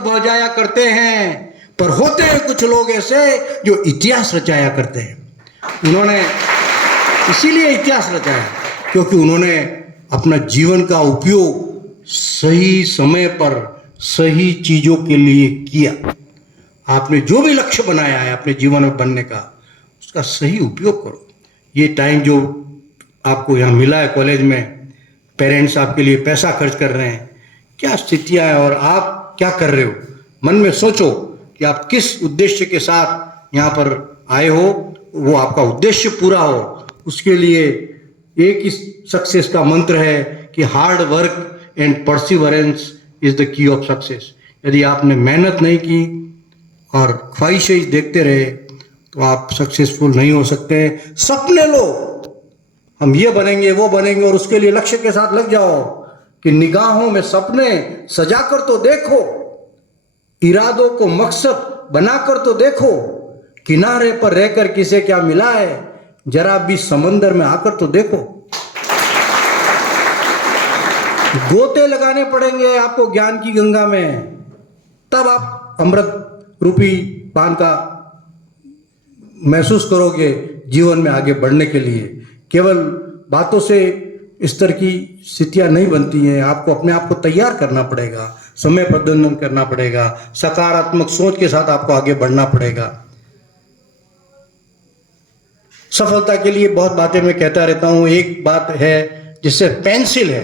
बजाया करते हैं, पर होते हैं कुछ लोग ऐसे जो इतिहास रचाया करते हैं। उन्होंने इसीलिए इतिहास रचाया क्योंकि उन्होंने अपना जीवन का उपयोग सही समय पर सही चीजों के लिए किया। आपने जो भी लक्ष्य बनाया है अपने जीवन में बनने का, उसका सही उपयोग करो। ये टाइम जो आपको यहाँ मिला है कॉलेज में, पेरेंट्स आपके लिए पैसा खर्च कर रहे हैं, क्या स्थितियाँ हैं और आप क्या कर रहे हो, मन में सोचो कि आप किस उद्देश्य के साथ यहाँ पर आए हो, वो आपका उद्देश्य पूरा हो। उसके लिए एक ही सक्सेस का मंत्र है कि hard work and perseverance is the key of success. यदि आपने मेहनत नहीं की और ख्वाहिशें देखते रहे तो आप सक्सेसफुल नहीं हो सकते। सपने लो, हम ये बनेंगे वो बनेंगे, और उसके लिए लक्ष्य के साथ लग जाओ कि निगाहों में सपने सजाकर तो देखो, इरादों को मकसद बनाकर तो देखो, किनारे पर रहकर किसे क्या मिला है, जरा भी समंदर में आकर तो देखो। गोते लगाने पड़ेंगे आपको ज्ञान की गंगा में, तब आप अमृत रूपी पान का महसूस करोगे जीवन में आगे बढ़ने के लिए। केवल बातों से इस तरह की स्थितियां नहीं बनती हैं, आपको अपने आप को तैयार करना पड़ेगा, समय प्रबंधन करना पड़ेगा, सकारात्मक सोच के साथ आपको आगे बढ़ना पड़ेगा। सफलता के लिए बहुत बातें मैं कहता रहता हूं। एक बात है जिससे पेंसिल है,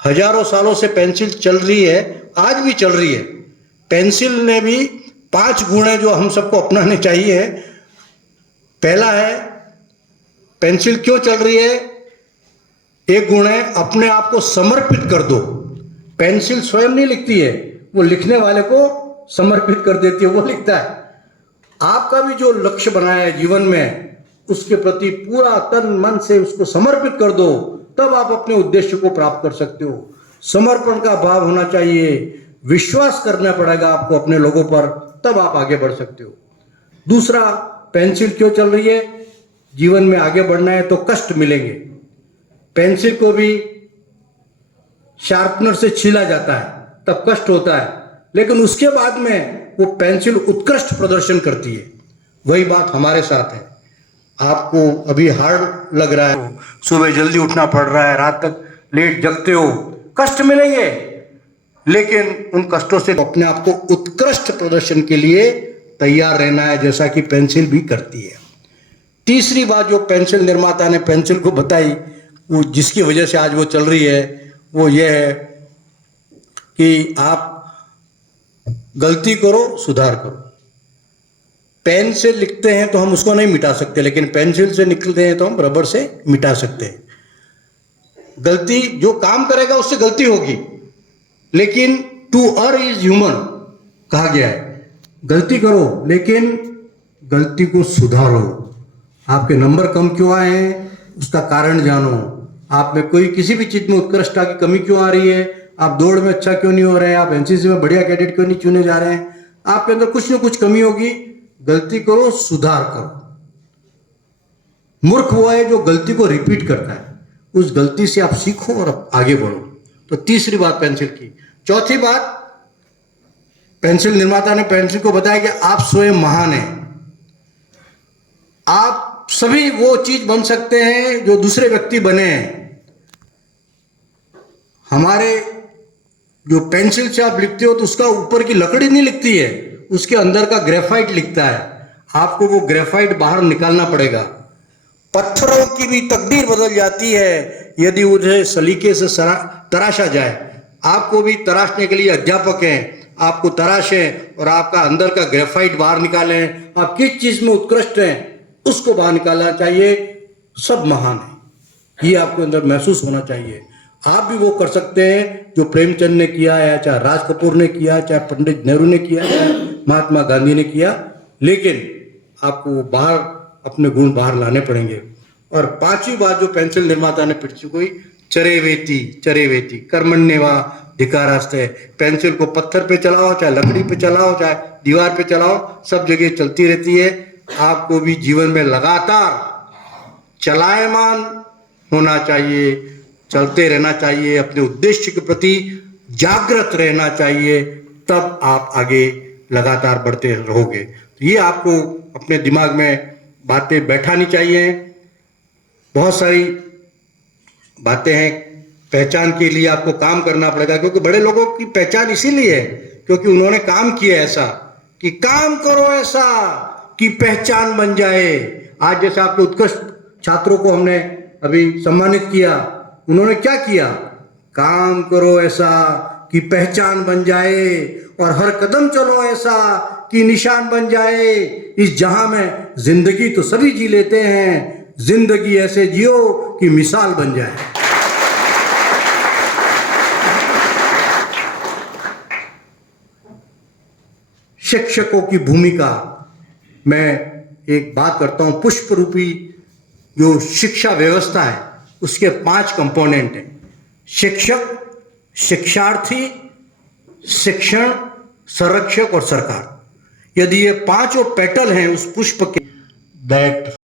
हजारों सालों से पेंसिल चल रही है, आज भी चल रही है। पेंसिल ने भी 5 गुण है जो हम सबको अपनाने चाहिए। पहला है, पेंसिल क्यों चल रही है, एक गुण है अपने आप को समर्पित कर दो। पेंसिल स्वयं नहीं लिखती है, वो लिखने वाले को समर्पित कर देती है, वो लिखता है। आपका भी जो लक्ष्य बनाया है जीवन में, उसके प्रति पूरा तन मन से उसको समर्पित कर दो, तब आप अपने उद्देश्य को प्राप्त कर सकते हो। समर्पण का भाव होना चाहिए, विश्वास करना पड़ेगा आपको अपने लोगों पर, तब आप आगे बढ़ सकते हो। दूसरा, पेंसिल क्यों चल रही है, जीवन में आगे बढ़ना है तो कष्ट मिलेंगे। पेंसिल को भी शार्पनर से छीला जाता है, तब कष्ट होता है, लेकिन उसके बाद में वो पेंसिल उत्कृष्ट प्रदर्शन करती है। वही बात हमारे साथ है। आपको अभी हार्ड लग रहा है, सुबह जल्दी उठना पड़ रहा है, रात तक लेट जगते हो, कष्ट मिलेंगे, लेकिन उन कष्टों से अपने आप को उत्कृष्ट प्रदर्शन के लिए तैयार रहना है, जैसा कि पेंसिल भी करती है। तीसरी बात जो पेंसिल निर्माता ने पेंसिल को बताई, वो जिसकी वजह से आज वो चल रही है, वो ये है कि आप गलती करो, सुधार करो। पेन से लिखते हैं तो हम उसको नहीं मिटा सकते, लेकिन पेंसिल से निकलते हैं तो हम रबर से मिटा सकते हैं। गलती जो काम करेगा उससे गलती होगी, लेकिन टू अर्र इज ह्यूमन कहा गया है। गलती करो, लेकिन गलती को सुधारो। आपके नंबर कम क्यों आए हैं, उसका कारण जानो। आप में कोई किसी भी चीज में उत्कृष्टता की कमी क्यों आ रही है, आप दौड़ में अच्छा क्यों नहीं हो रहे हैं, आप एनसीसी में बढ़िया कैडेट क्यों नहीं चुने जा रहे हैं, आपके अंदर कुछ ना कुछ कमी होगी। गलती करो, सुधार करो। मूर्ख वो है जो गलती को रिपीट करता है, उस गलती से आप सीखो और आगे बढ़ो। तो तीसरी बात पेंसिल की। चौथी बात, पेंसिल निर्माता ने पेंसिल को बताया कि आप स्वयं महान हैं। आप सभी वो चीज बन सकते हैं जो दूसरे व्यक्ति बने हैं। हमारे जो पेंसिल से आप लिखते हो तो उसका ऊपर की लकड़ी नहीं लिखती है, उसके अंदर का ग्रेफाइट लिखता है। आपको वो ग्रेफाइट बाहर निकालना पड़ेगा। पत्थरों की भी तकदीर बदल जाती है यदि उन्हें सलीके से तराशा जाए। आपको भी तराशने के लिए अध्यापक हैं, आपको तराशें और आपका अंदर का ग्रेफाइट बाहर निकालें। आप किस चीज में उत्कृष्ट हैं उसको बाहर निकालना चाहिए। सब महान है, ये आपके अंदर महसूस होना चाहिए। आप भी वो कर सकते हैं जो प्रेमचंद ने किया है, चाहे राज कपूर ने किया, चाहे पंडित नेहरू ने किया, चाहे महात्मा गांधी ने किया, लेकिन आपको बाहर अपने गुण बाहर लाने पड़ेंगे। और पांचवी बात जो पेंसिल निर्माता ने पिछली कोई, चरेवेति चरेवेति कर्मण्येवा धिक्कारास्ते। पेंसिल को पत्थर पे चलाओ, चाहे लकड़ी पे चलाओ, चाहे दीवार पे चलाओ, सब जगह चलती रहती है। आपको भी जीवन में लगातार चलायमान होना चाहिए, चलते रहना चाहिए, अपने उद्देश्य के प्रति जागृत रहना चाहिए, तब आप आगे लगातार बढ़ते रहोगे। तो ये आपको अपने दिमाग में बातें बैठानी चाहिए। बहुत सारी बातें हैं, पहचान के लिए आपको काम करना पड़ेगा, क्योंकि बड़े लोगों की पहचान इसीलिए है क्योंकि उन्होंने काम किया ऐसा कि काम करो ऐसा कि पहचान बन जाए। आज जैसे आपके उत्कृष्ट छात्रों को हमने अभी सम्मानित किया, उन्होंने क्या किया? काम करो ऐसा कि पहचान बन जाए और हर कदम चलो ऐसा कि निशान बन जाए। इस जहां में जिंदगी तो सभी जी लेते हैं, जिंदगी ऐसे जियो कि मिसाल बन जाए। शिक्षकों की भूमिका, मैं एक बात करता हूं, पुष्प रूपी जो शिक्षा व्यवस्था है उसके 5 कंपोनेंट हैं: शिक्षक, शिक्षार्थी, शिक्षण, संरक्षक और सरकार। यदि ये पांचों पेटल हैं उस पुष्प के, दैट